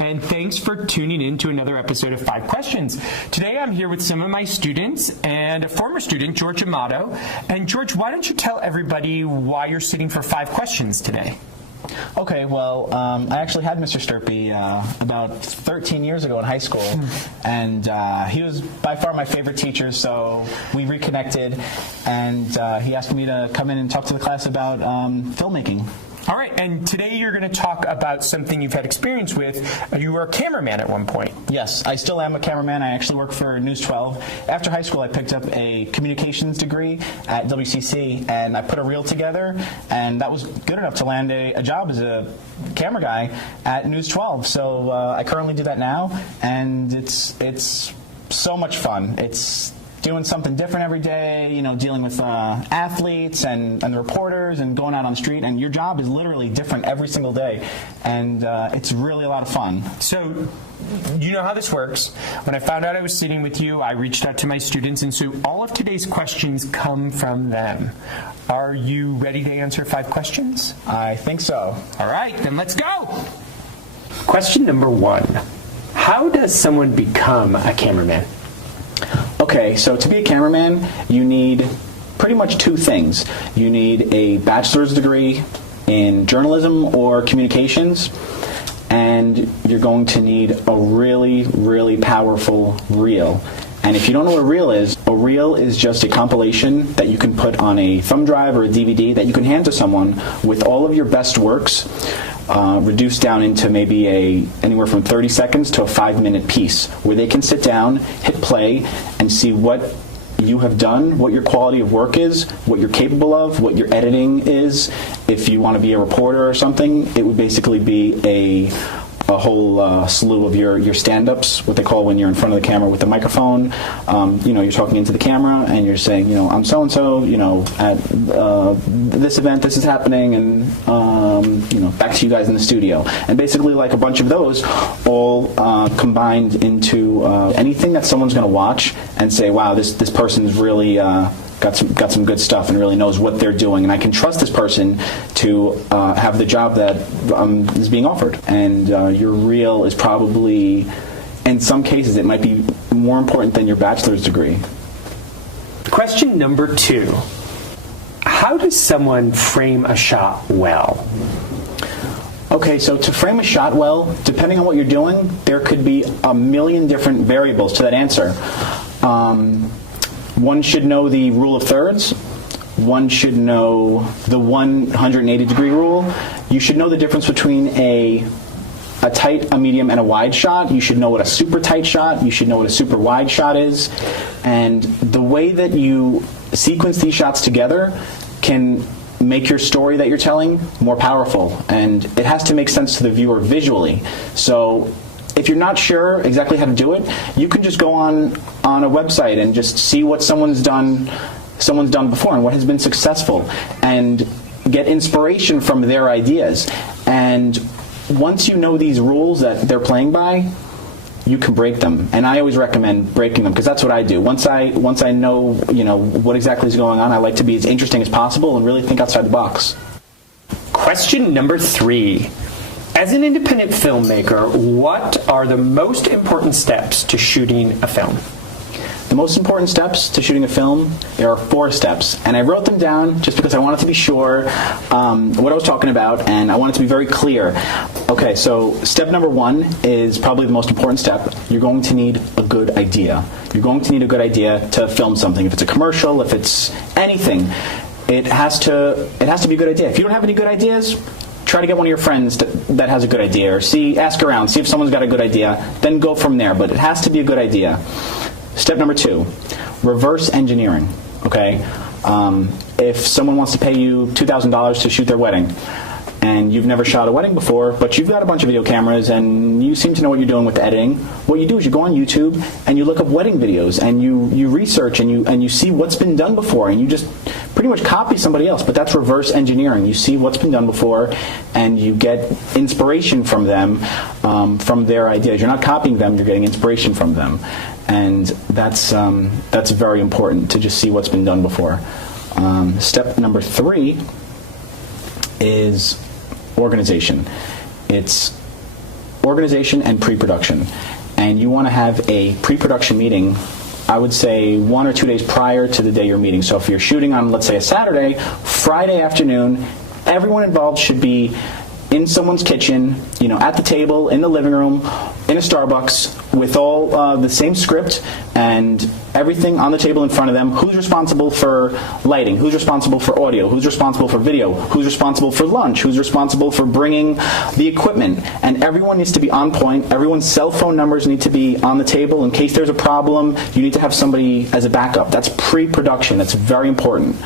And thanks for tuning in to another episode of 5 Questions. Today I'm here with some of my students and a former student, George Amato. And George, why don't you tell everybody why you're sitting for 5 questions today? Okay, well, I actually had Mr. Sturpey about 13 years ago in high school, and he was by far my favorite teacher, so we reconnected, and he asked me to come in and talk to the class about filmmaking. All right, and today you're going to talk about something you've had experience with. You were a cameraman at one point. Yes, I still am a cameraman. I actually work for News 12. After high school, I picked up a communications degree at WCC, and I put a reel together, and that was good enough to land a job as a camera guy at News 12. So I currently do that now, and it's so much fun. It's doing something different every day, you know, dealing with athletes and the reporters and going out on the street, and your job is literally different every single day, and it's really a lot of fun. So, you know how this works. When I found out I was sitting with you, I reached out to my students, and so all of today's questions come from them. Are you ready to answer 5 questions? I think so. All right, then let's go. Question number 1. How does someone become a cameraman? Okay, so to be a cameraman, you need pretty much 2 things. You need a bachelor's degree in journalism or communications, and you're going to need a really, really powerful reel. And if you don't know what a reel is just a compilation that you can put on a thumb drive or a DVD that you can hand to someone with all of your best works, reduced down into maybe anywhere from 30 seconds to a 5-minute piece, where they can sit down, hit play, and see what you have done, what your quality of work is, what you're capable of, what your editing is. If you want to be a reporter or something, it would basically be a whole slew of your stand-ups, what they call when you're in front of the camera with the microphone. You know, you're talking into the camera and you're saying, you know, I'm so-and-so, you know, at this event, this is happening, and, you know, back to you guys in the studio. And basically like a bunch of those all combined into anything that someone's going to watch and say, wow, this person's really got some good stuff and really knows what they're doing, and I can trust this person to have the job that is being offered. And your reel is probably, in some cases, it might be more important than your bachelor's degree. Question number 2. How does someone frame a shot well? Okay, so to frame a shot well, depending on what you're doing, there could be a million different variables to that answer. One should know the rule of thirds. One should know the 180-degree rule. You should know the difference between a tight, a medium, and a wide shot. You should know what a super tight shot. You should know what a super wide shot is. And the way that you sequence these shots together can make your story that you're telling more powerful. And it has to make sense to the viewer visually. So if you're not sure exactly how to do it, you can just go on a website and just see what someone's done before and what has been successful, and get inspiration from their ideas. And once you know these rules that they're playing by, you can break them. And I always recommend breaking them, because that's what I do. Once I know, you know, what exactly is going on, I like to be as interesting as possible and really think outside the box. Question number 3. As an independent filmmaker, what are the most important steps to shooting a film? The most important steps to shooting a film, there are 4 steps, and I wrote them down just because I wanted to be sure what I was talking about, and I wanted to be very clear. Okay, so step number 1 is probably the most important step. You're going to need a good idea. You're going to need a good idea to film something. If it's a commercial, if it's anything, it has to be a good idea. If you don't have any good ideas, try to get one of your friends that has a good idea, or ask around, see if someone's got a good idea, then go from there. But it has to be a good idea. Step number 2, reverse engineering. Okay, If someone wants to pay you $2,000 to shoot their wedding, and you've never shot a wedding before, but you've got a bunch of video cameras and you seem to know what you're doing with the editing, what you do is you go on YouTube and you look up wedding videos and you research and you see what's been done before, and you just pretty much copy somebody else, but that's reverse engineering. You see what's been done before and you get inspiration from them, from their ideas. You're not copying them, you're getting inspiration from them. And that's very important, to just see what's been done before. Step number 3 is organization. It's organization and pre-production. And you want to have a pre-production meeting, I would say 1 or 2 days prior to the day you're meeting. So if you're shooting on, let's say, a Saturday, Friday afternoon, everyone involved should be in someone's kitchen, at the table, in the living room, in a Starbucks, with all the same script and everything on the table in front of them. Who's responsible for lighting? Who's responsible for audio? Who's responsible for video? Who's responsible for lunch? Who's responsible for bringing the equipment? And everyone needs to be on point. Everyone's cell phone numbers need to be on the table. In case there's a problem, you need to have somebody as a backup. That's pre-production. That's very important.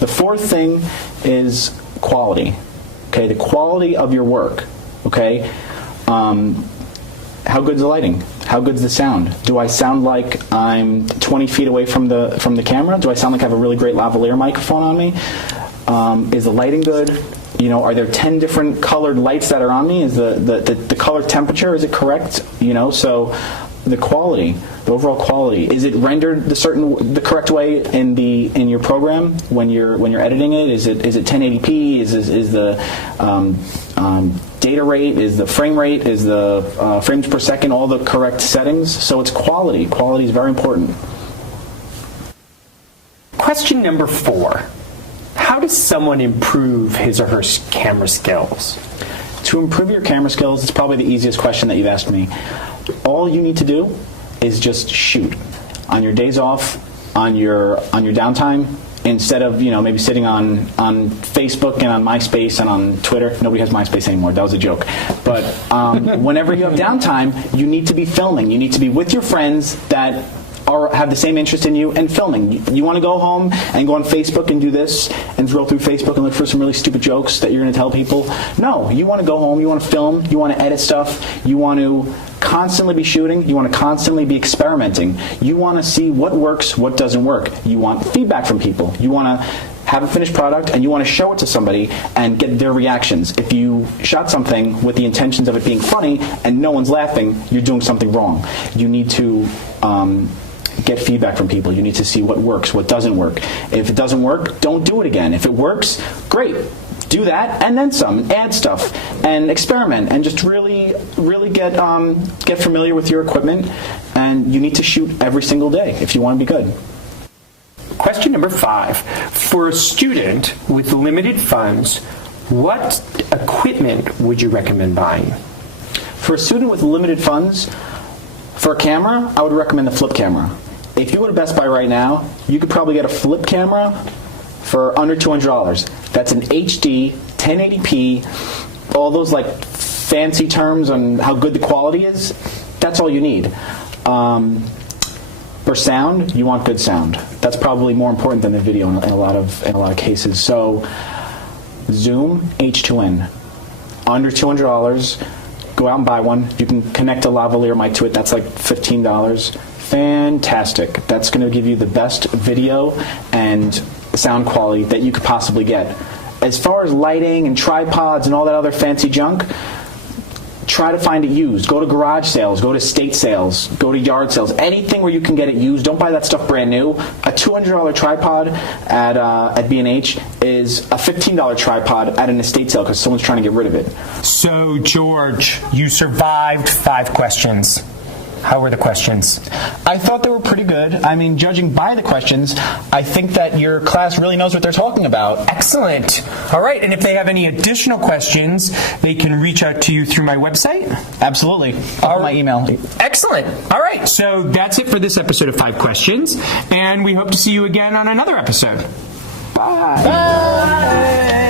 The 4th thing is quality. Okay, the quality of your work. Okay, how good's the lighting? How good's the sound? Do I sound like I'm 20 feet away from the camera? Do I sound like I have a really great lavalier microphone on me? Is the lighting good? Are there 10 different colored lights that are on me? Is the color temperature, is it correct? So the quality, the overall quality, is it rendered the correct way in your program when you're editing it? Is it 1080p? Is the data rate, is the frame rate, is the frames per second all the correct settings? So it's quality. Quality is very important. Question number 4. How does someone improve his or her camera skills? To improve your camera skills, it's probably the easiest question that you've asked me. All you need to do is just shoot on your days off, on your downtime, instead of maybe sitting on Facebook and on MySpace and on Twitter. Nobody has MySpace anymore. That was a joke. But whenever you have downtime, you need to be filming. You need to be with your friends that have the same interest in you and filming. You want to go home and go on Facebook and do this and scroll through Facebook and look for some really stupid jokes that you're going to tell people? No, you want to go home, you want to film, you want to edit stuff, you want to constantly be shooting, you want to constantly be experimenting. You want to see what works, what doesn't work. You want feedback from people. You want to have a finished product and you want to show it to somebody and get their reactions. If you shot something with the intentions of it being funny and no one's laughing, you're doing something wrong. You need to get feedback from people. You need to see what works, what doesn't work. If it doesn't work, don't do it again. If it works, great. Do that and then some. Add stuff and experiment and just really get familiar with your equipment. And you need to shoot every single day if you want to be good. Question number 5. For a student with limited funds, what equipment would you recommend buying? For a student with limited funds, for a camera, I would recommend the flip camera. If you go to Best Buy right now, you could probably get a flip camera for under $200. That's an HD, 1080p, all those fancy terms on how good the quality is. That's all you need. For sound, you want good sound. That's probably more important than the video in a lot of cases. So, Zoom H2N, under $200. Go out and buy one. You can connect a lavalier mic to it. That's like $15. Fantastic. That's going to give you the best video and sound quality that you could possibly get. As far as lighting and tripods and all that other fancy junk, try to find it used. Go to garage sales, go to estate sales, go to yard sales, anything where you can get it used. Don't buy that stuff brand new. A $200 tripod at B&H is a $15 tripod at an estate sale because someone's trying to get rid of it. So, George, you survived 5 questions. How were the questions? I thought they were pretty good. I mean, judging by the questions, I think that your class really knows what they're talking about. Excellent. All right, and if they have any additional questions, they can reach out to you through my website? Absolutely. My email. Excellent. All right, so that's it for this episode of 5 Questions, and we hope to see you again on another episode. Bye. Bye.